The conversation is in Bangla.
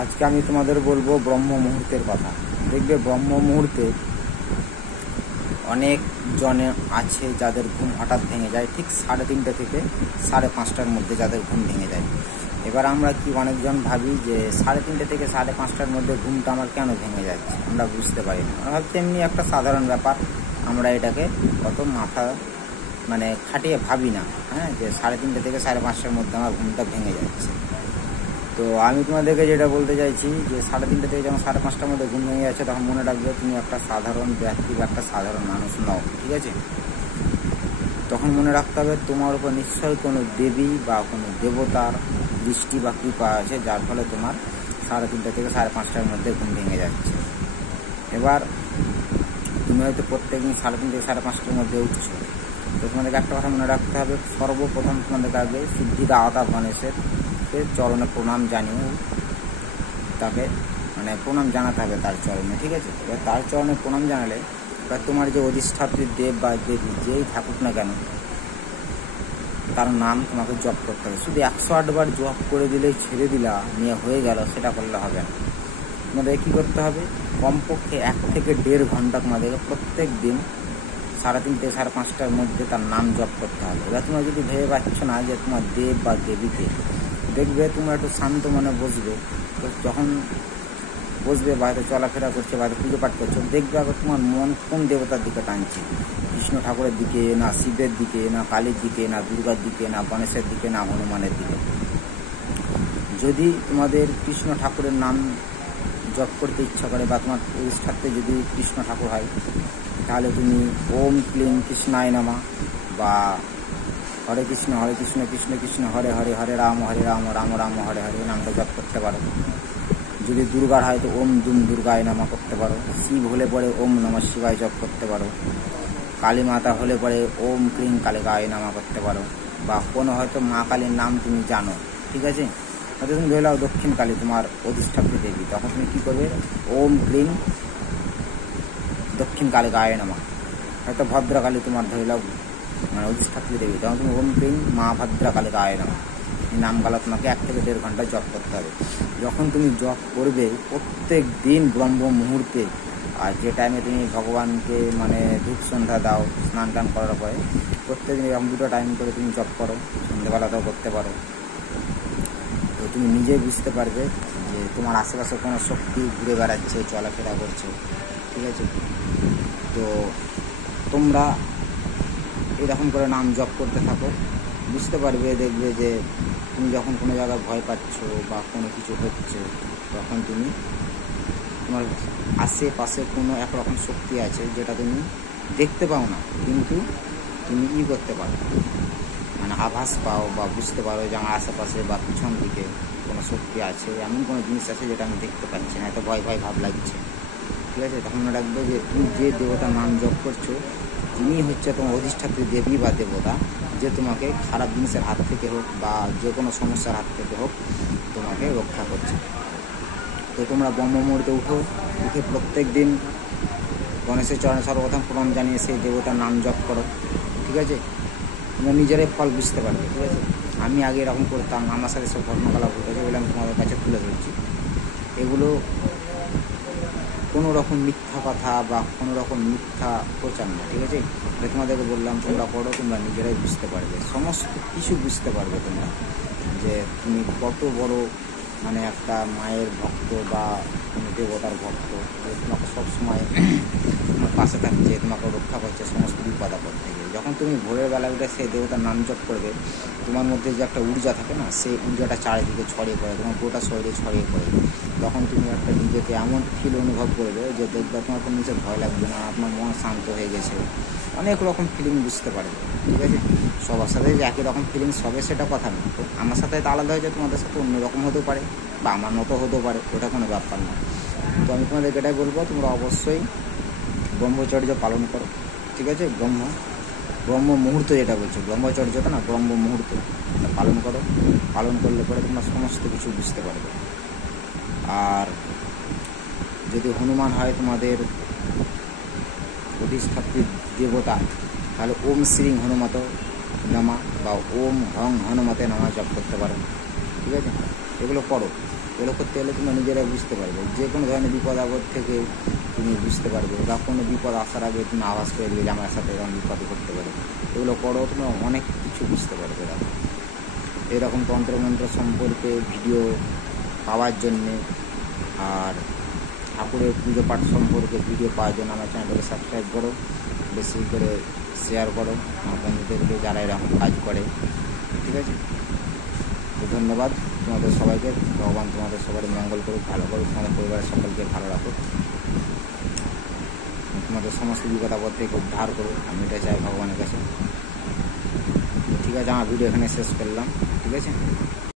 আজকে আমি তোমাদের বলবো ব্রহ্ম মুহূর্তের কথা। দেখবে ব্রহ্ম মুহূর্তে অনেক জনে আছে যাদের ঘুম হঠাৎ ভেঙে যায়, ঠিক 3:30 থেকে 5:30টার মধ্যে যাদের ঘুম ভেঙে যায়। এবার আমরা কি অনেকজন ভাবি যে 3:30 থেকে 5:30টার মধ্যে ঘুমটা আমার কেন ভেঙে যাচ্ছে, আমরা বুঝতে পারি না। আমরা ভাবছি এমনি একটা সাধারণ ব্যাপার, আমরা এটাকে কত মাথা খাটিয়ে ভাবি না, যে 3:30 থেকে 5:30টার মধ্যে আমার ঘুমটা ভেঙে যাচ্ছে। তো আমি তোমাদেরকে যেটা বলতে চাইছি যে 3:30 থেকে যখন 5:30টার মধ্যে ঘুম ভেঙে যাচ্ছে, তখন মনে রাখবে তুমি একটা সাধারণ ব্যক্তি বা একটা সাধারণ মানুষ নও, ঠিক আছে? তখন মনে রাখতে হবে তোমার উপর নিশ্চয়ই কোনো দেবী বা কোনো দেবতার দৃষ্টি বা কৃপা আছে, যার ফলে তোমার 3:30 থেকে 5:30টার মধ্যে ঘুম ভেঙে যাচ্ছে। এবার তুমি হয়তো প্রত্যেকদিন 3:30 থেকে 5:30টার মধ্যে উঠছো, তো তোমাদেরকে একটা কথা মনে রাখতে হবে, সর্বপ্রথম তোমাদেরকে আগে সিদ্ধিদাতা গণেশের চরণে প্রণাম জানিয়ে তাকে প্রণাম জানাতে হবে তার চরণে, ঠিক আছে? এবার তার চরণে প্রণাম জানালে এবার তোমার যে অধিষ্ঠাত্রী দেব বা দেবী যেই থাকুক না কেন, তার নাম তোমাকে জপ করতে হবে। শুধু 108 বার জপ করে দিলেই ছেড়ে দিলা নিয়ে হয়ে গেল, সেটা করলে হবে না। তোমাদের কী করতে হবে, কমপক্ষে 1 থেকে 1.5 ঘন্টা তোমাদেরকে প্রত্যেক দিন 3:30 থেকে 5:30টার মধ্যে তার নাম জপ করতে হবে। এবার তোমরা যদি ভেবে পাচ্ছ না যে তোমার দেব বা দেবীকে, দেখবে তোমরা একটু শান্ত মনে বসবে, তো যখন বসবে বাইরে চলাফেরা করছে, বাইরে পুজো পাঠ করছো, দেখবে আবার তোমার মন কোন দেবতার দিকে টানছে, কৃষ্ণ ঠাকুরের দিকে না শিবের দিকে না কালীর দিকে না দুর্গার দিকে না গণেশের দিকে না হনুমানের দিকে। যদি তোমাদের কৃষ্ণ ঠাকুরের নাম জপ করতে ইচ্ছা করে বা তোমার অধিষ্ঠাত্রে যদি কৃষ্ণ ঠাকুর হয়, তাহলে তুমি ওম ক্লিং কৃষ্ণায় নমঃ বা হরে কৃষ্ণ কৃষ্ণ কৃষ্ণ হরে হরে, হরে রাম রাম রাম হরে হরে নামটা জপ করতে পারো। যদি দুর্গার হয় তো ওম দুম দুর্গায় নমঃ করতে পারো। শিব হলে পরে ওম নমঃ শিবায় জপ করতে পারো। কালী মাতা হলে পরে ওম ক্লিং কালিকায় নমঃ করতে পারো। বা কোনো হয়তো মা কালীর নাম তুমি জানো, ঠিক আছে? হয়তো তুমি ধরে নাও দক্ষিণ কালী তোমার অধিষ্ঠাত্রী দেবী, তখন তুমি কী করবে, ওম ক্লিং দক্ষিণ কালিকায় নমঃ। হয়তো ভদ্রকালী তোমার ধরে নাও অধিষ্ঠাত্রী দেবী, তখন তুমি ওম ক্লিং মা ভদ্রা কালিকায় নমঃ। এই নামগুলো তোমাকে 1 থেকে 1.5 ঘন্টা জপ করতে হবে। যখন তুমি জপ করবে প্রত্যেক দিন ব্রহ্ম মুহূর্তে, আর যে টাইমে তুমি ভগবানকে ধূপ সন্ধ্যা দাও স্নান টান করার পরে, প্রত্যেকদিন এরকম 2টো টাইম করে তুমি জপ করো, সন্ধ্যেবেলাটাও করতে পারো। তো তুমি নিজে বুঝতে পারবে যে তোমার আশেপাশে কোনো শক্তি ঘুরে বেড়াচ্ছে, চলাফেরা করছে, ঠিক আছে? তো তোমরা এরকম করে নাম জপ করতে থাকো, বুঝতে পারবে। দেখবে যে তুমি যখন কোনো জায়গায় ভয় পাচ্ছ বা কোনো কিছু হচ্ছে, তখন তুমি তোমার আশেপাশে কোনো একরকম শক্তি আছে যেটা তুমি দেখতে পাও না, কিন্তু তুমি করতে পারো, আভাস পাও বা বুঝতে পারো যে আমার আশেপাশে বা পিছন দিকে কোনো শক্তি আছে, এমন কোনো জিনিস আছে যেটা আমি দেখতে পাচ্ছি না, এত ভয় ভয় ভাব লাগছে, ঠিক আছে? তখন মনে রাখবে যে তুমি যে দেবতার নাম জপ করছো, তিনি হচ্ছে তোমার অধিষ্ঠাত্রী দেবী বা দেবতা, যে তোমাকে খারাপ জিনিসের হাত থেকে হোক বা যে কোনো সমস্যার হাত থেকে হোক তোমাকে রক্ষা করছে। তো তোমরা ব্রহ্ম মুহূর্তে উঠে প্রত্যেক দিন গণেশের চরণে সর্বপ্রথম প্রণাম জানিয়ে সেই দেবতার নাম জপ করো, ঠিক আছে? তোমরা নিজেরাই ফল বুঝতে পারবে, ঠিক আছে? আমি আগে এরকম করতাম, আমার সাথে সব ঘটনাকলাপ ঘটেছে বলে আমি তোমাদের কাছে তুলে ধরছি। এগুলো কোনো রকম মিথ্যা কথা বা কোনো রকম মিথ্যা প্রচার না, ঠিক আছে? তোমাদেরকে বললাম তোমরা পড়ো, তোমরা নিজেরাই বুঝতে পারবে, সমস্ত কিছু বুঝতে পারবে তোমরা, যে তুমি কত বড় একটা মায়ের ভক্ত বা কোনো দেবতার ভক্ত, যে তোমাকে সবসময় তোমার পাশে থাকছে, তোমাকে রক্ষা করছে সমস্ত বিপদ আপদ থেকে। যখন তুমি ভোরের বেলা উঠে সেই দেবতার নাম জপ করবে, তোমার মধ্যে যে একটা ঊর্জা থাকে না, সেই ঊর্জাটা চারিদিকে ছড়িয়ে পড়ে, তোমার গোটা শরীরে ছড়িয়ে পড়ে। তখন তুমি একটা নিজেকে এমন ফিল অনুভব করবে যে দেখবে তোমার কোনো নিজের ভয় লাগবে না, আপনার মন শান্ত হয়ে গেছে, অনেক রকম ফিলিং বুঝতে পারবে, ঠিক আছে? সবার সাথে যে একই রকম ফিলিংস হবে সেটা কথা না, তো আমার সাথে তো আলাদা হয়েছে, তোমাদের সাথে অন্যরকম হতেও পারে বা আমার মতো হতেও পারে, ওটা কোনো ব্যাপার না। তো আমি তোমাদেরকে এটাই বলবো, তোমরা অবশ্যই ব্রহ্মচর্য পালন করো, ঠিক আছে? ব্রহ্ম মুহূর্ত যেটা বলছো, ব্রহ্মচর্যটা না, ব্রহ্ম মুহূর্ত পালন করো। পালন করলে পরে তোমরা সমস্ত কিছু বুঝতে পারবে। আর যদি হনুমান হয় তোমাদের অধিষ্ঠাত্রী দেবতা, তাহলে ওম শ্রী হনুমত নমঃ বা ওম হং হনুমতে নমঃ জপ করতে পারো, ঠিক আছে? এগুলো করো। এগুলো করতে গেলে তোমরা নিজেরাই বুঝতে পারবে, যে কোনো ধরনের বিপদ আপদ থেকে তুমি বুঝতে পারবে, বা কোনো বিপদ আসার আগে তুমি আভাস পেয়ে দিবে যে আমার সাথে এরকম বিপদ করতে পারে। এগুলো করো, তোমরা অনেক কিছু বুঝতে পারবে। দেখো এরকম তন্ত্রমন্ত্র সম্পর্কে ভিডিও পাওয়ার জন্যে আর ঠাকুরের পুজো পাঠ সম্পর্কে ভিডিও পাওয়ার জন্য আমার চ্যানেলটাকে সাবস্ক্রাইব করো, বেশি করে শেয়ার করো আমার বন্ধুদেরকে যারা এরকম কাজ করে। ঠিক আছে, তো ধন্যবাদ তোমাদের সবাইকে। ভগবান তোমাদের সবার মঙ্গল করুক, ভালো করুক, তোমাদের পরিবারের সকলকে ভালো রাখুক, তোমাদের সমস্ত বিপদ আপদ থেকে উদ্ধার করুক, আমি এটা চাই ভগবানের কাছে। ঠিক আছে, আমার ভিডিও এখানে শেষ করলাম। ঠিক আছে।